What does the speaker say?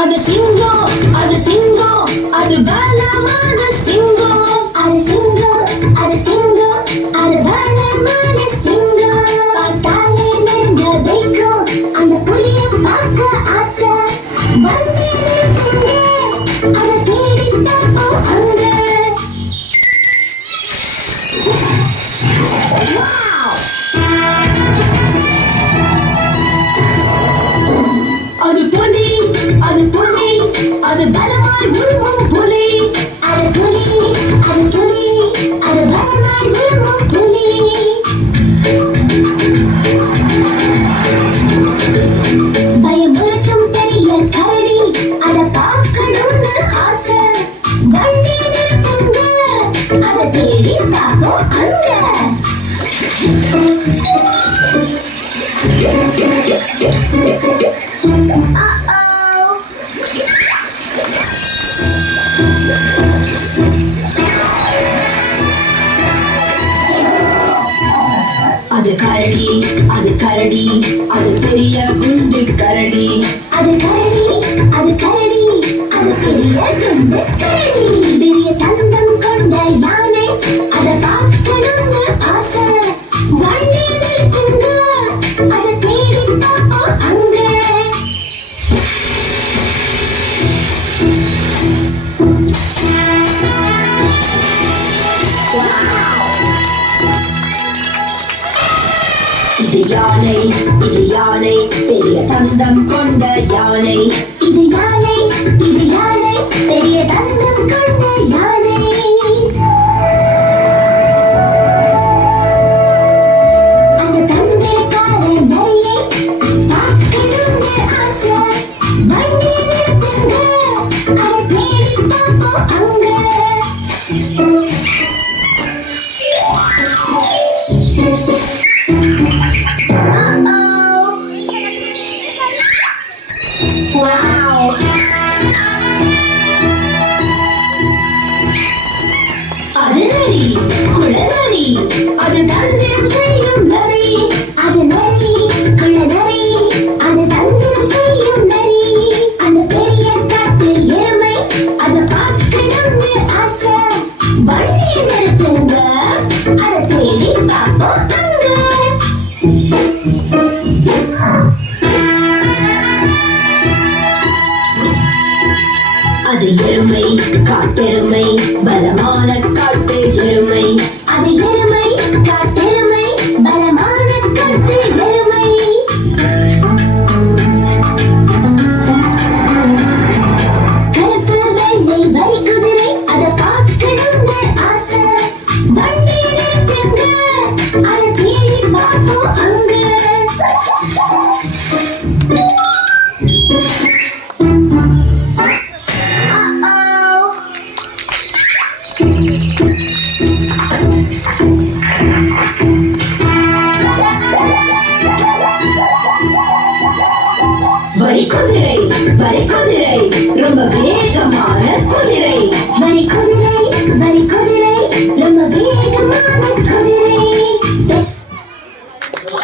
அது சிங்கம், அது சிங்கம், அது பலமான சிங்கம். அது சிங்கம், அது சிங்கம், அது பலமான சிங்கம். பார்த்தாலே நெருங்க வைக்கும் அந்த புலியை பார்க்க ஆசை. வந்து நிறுத்துங்க, அதை தேடி பார்ப்போம் அங்க. அது புலி, அது புலி, அது பலமாய் உருமும் புலி. அது புலி, அது புலி, அது பலமாய் உருமும் புலி. பயமுறுத்தும் பெரிய கரடி, அதை பார்க்கணும்னு ஆசை. வண்டி நிறுத்துங்க, அதை தேடி பார்ப்போம் அங்க. அது கரடி, அது கரடி, அது பெரிய குண்டு கரடி. அது கரடி, அது கரடி, அது பெரிய குண்டு கரடி. பெரிய தந்தம் கொண்ட யானை, அதை பார்க்கணும்னு ஆசை. வண்டி நிறுத்துங்க, அதை தேடி பார்ப்போம் அங்க. இது யானை, இது யானை, பெரிய தந்தம் கொண்ட யானை. இது யானை, இது யானை, பெரிய தந்தம் கொண்ட யானை. அந்த தந்திரக்கார நரியை பார்க்கணும்னு ஆசை. வண்டி நிறுத்துங்க, அதை தேடி பார்ப்போம் அங்க. Wow! அது நரி, குளநரி, அது தந்திரம் செய்யும் நரி. அது நரி, குளநரி, அது தந்திரம் செய்யும் நரி. அந்த பெரிய காட்டு எருமை, அதை பார்க்கணும்னு ஆசை. வண்டியை நிறுத்துங்க, அதை தேடி பார்ப்போம் அங்க. அது எருமை, காட்டெருமை, பலமான காட்டு எருமை. அது எருமை, காட்டு